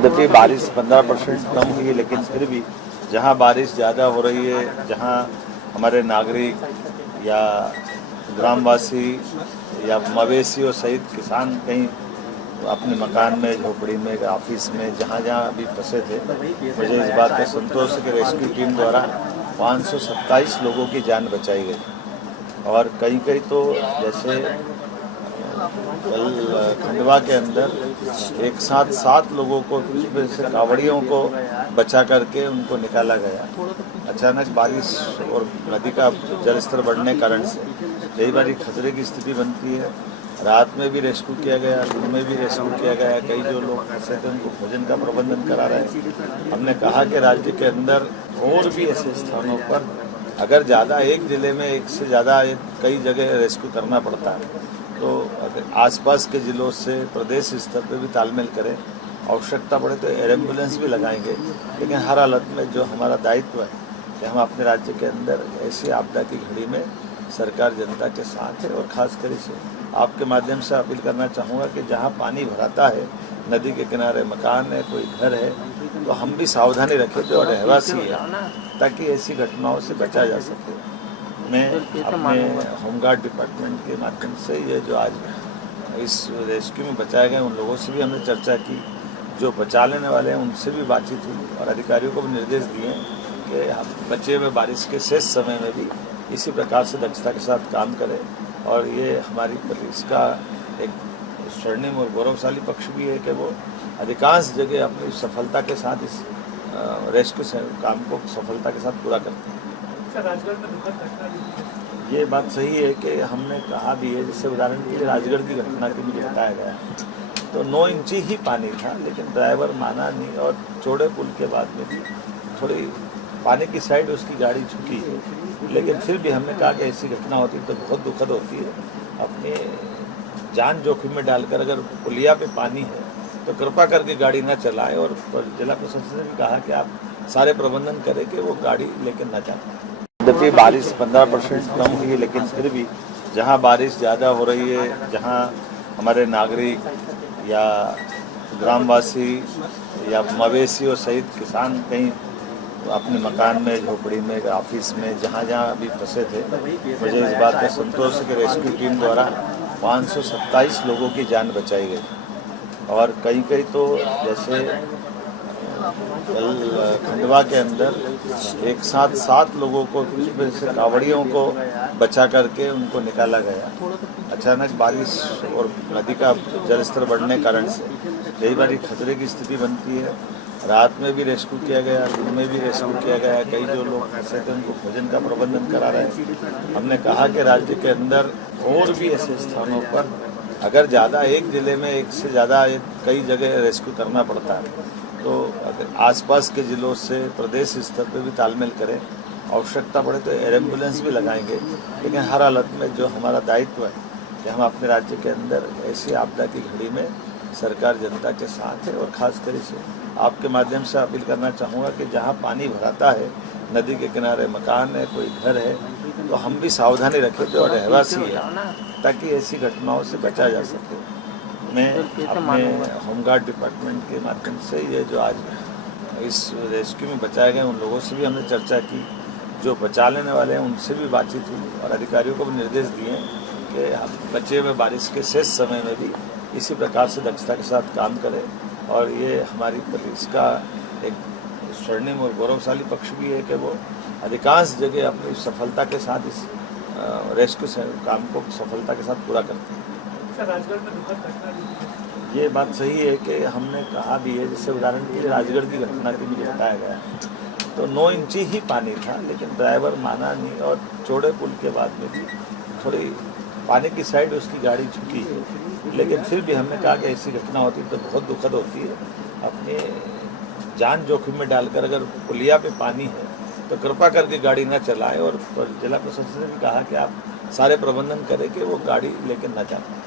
यद्यपि बारिश 15% कम हुई है, लेकिन फिर भी जहां बारिश ज़्यादा हो रही है, जहां हमारे नागरिक या ग्रामवासी या मवेशियों सहित किसान कहीं अपने मकान में, झोपड़ी में, ऑफिस में, जहां जहां अभी फंसे थे, मुझे इस बात का संतोष है कि रेस्क्यू टीम द्वारा 527 लोगों की जान बचाई गई। और कहीं कहीं तो जैसे कल खंडवा के अंदर एक साथ 7 लोगों को, से कांवड़ियों को बचा करके उनको निकाला गया। अचानक बारिश और नदी का जलस्तर बढ़ने के कारण से कई बार खतरे की स्थिति बनती है। रात में भी रेस्क्यू किया गया, दिन में भी रेस्क्यू किया गया। कई जो लोग फंसे थे उनको भोजन का प्रबंधन करा रहे हैं। हमने कहा कि राज्य के अंदर और भी ऐसे स्थानों पर अगर ज़्यादा एक ज़िले में एक से ज़्यादा कई जगह रेस्क्यू करना पड़ता है, तो अगर आसपास के ज़िलों से प्रदेश स्तर पर भी तालमेल करें। आवश्यकता पड़े तो एयर एम्बुलेंस भी लगाएंगे, लेकिन हर हालत में जो हमारा दायित्व है कि हम अपने राज्य के अंदर ऐसी आपदा की घड़ी में सरकार जनता के साथ है। और खासकर से आपके माध्यम से अपील करना चाहूँगा कि जहाँ पानी भराता है, नदी के किनारे मकान है, कोई घर है, तो हम भी सावधानी रखें जो रहवासी है, ताकि ऐसी घटनाओं से बचा जा सके। मैं अपने होमगार्ड डिपार्टमेंट के माध्यम से ये जो आज इस रेस्क्यू में बचाए गए उन लोगों से भी हमने चर्चा की, जो बचा लेने वाले हैं उनसे भी बातचीत हुई, और अधिकारियों को भी निर्देश दिए कि हम बचे हुए बारिश के शेष समय में भी इसी प्रकार से दक्षता के साथ काम करें। और ये हमारी पुलिस का एक स्वर्णिम और गौरवशाली पक्ष भी है कि वो अधिकांश जगह अपनी सफलता के साथ इस रेस्क्यू काम को सफलता के साथ पूरा करते हैं। राजगढ़ में दुखद घटना ये बात सही है कि हमने कहा भी है, जैसे उदाहरण के लिए राजगढ़ की घटना की मुझे बताया गया तो 9 इंची ही पानी था, लेकिन ड्राइवर माना नहीं, और चौड़े पुल के बाद में भी थोड़ी पानी की साइड उसकी गाड़ी झुकी है। लेकिन फिर भी हमने कहा कि ऐसी घटना होती तो बहुत दुखद होती है। अपनी जान जोखिम में डालकर अगर पुलिया पे पानी है तो कृपा करके गाड़ी न चलाएं। और जिला प्रशासन ने भी कहा कि आप सारे प्रबंधन करें कि वो गाड़ी लेकर न जाए। यद्यपि बारिश 15% कम हुई है, लेकिन फिर भी जहां बारिश ज़्यादा हो रही है, जहां हमारे नागरिक या ग्रामवासी या मवेशियों सहित किसान कहीं अपने मकान में, झोपड़ी में, ऑफिस में, जहां जहां अभी फंसे थे, मुझे इस बात का संतोष है कि रेस्क्यू टीम द्वारा 527 लोगों की जान बचाई गई। और कहीं कहीं तो जैसे कल खंडवा के अंदर एक साथ 7 लोगों को, से कांवड़ियों को बचा करके उनको निकाला गया। अचानक बारिश और नदी का जलस्तर बढ़ने के कारण से कई बार खतरे की स्थिति बनती है। रात में भी रेस्क्यू किया गया, दिन में भी रेस्क्यू किया गया। कई जो लोग फंसे थे उनको भोजन का प्रबंधन करा रहे हैं। हमने कहा कि राज्य के अंदर और भी ऐसे स्थानों पर अगर ज़्यादा एक ज़िले में एक से ज़्यादा कई जगह रेस्क्यू करना पड़ता है, तो अगर आसपास के ज़िलों से प्रदेश स्तर पर भी तालमेल करें। आवश्यकता पड़े तो एयर एम्बुलेंस भी लगाएंगे, लेकिन हर हालत में जो हमारा दायित्व है कि हम अपने राज्य के अंदर ऐसी आपदा की घड़ी में सरकार जनता के साथ है। और खासकर से आपके माध्यम से अपील करना चाहूँगा कि जहाँ पानी भराता है, नदी के किनारे मकान है, कोई घर है, तो हम भी सावधानी रखें जो रहवासी है, ताकि ऐसी घटनाओं से बचा जा सके। मैं अपने होमगार्ड डिपार्टमेंट के माध्यम से ये जो आज इस रेस्क्यू में बचाए गए उन लोगों से भी हमने चर्चा की, जो बचा लेने वाले हैं उनसे भी बातचीत हुई, और अधिकारियों को भी निर्देश दिए कि हम बचे हुए बारिश के शेष समय में भी इसी प्रकार से दक्षता के साथ काम करें। और ये हमारी पुलिस का एक स्वर्णिम और गौरवशाली पक्ष भी है कि वो अधिकांश जगह अपनी सफलता के साथ इस रेस्क्यू काम को सफलता के साथ पूरा करते हैं। राजगढ़ में दुखद घटना ये बात सही है कि हमने कहा भी है, जैसे उदाहरण के लिए राजगढ़ की घटना की मुझे बताया गया तो 9 इंची ही पानी था, लेकिन ड्राइवर माना नहीं, और चौड़े पुल के बाद में भी थोड़ी पानी की साइड उसकी गाड़ी झुकी है। लेकिन फिर भी हमने कहा कि ऐसी घटना होती तो बहुत दुखद होती है। अपनी जान जोखिम में डालकर अगर पुलिया पे पानी है तो कृपा करके गाड़ी न चलाएं। और जिला प्रशासन ने भी कहा कि आप सारे प्रबंधन करें कि वो गाड़ी लेकर न जाए।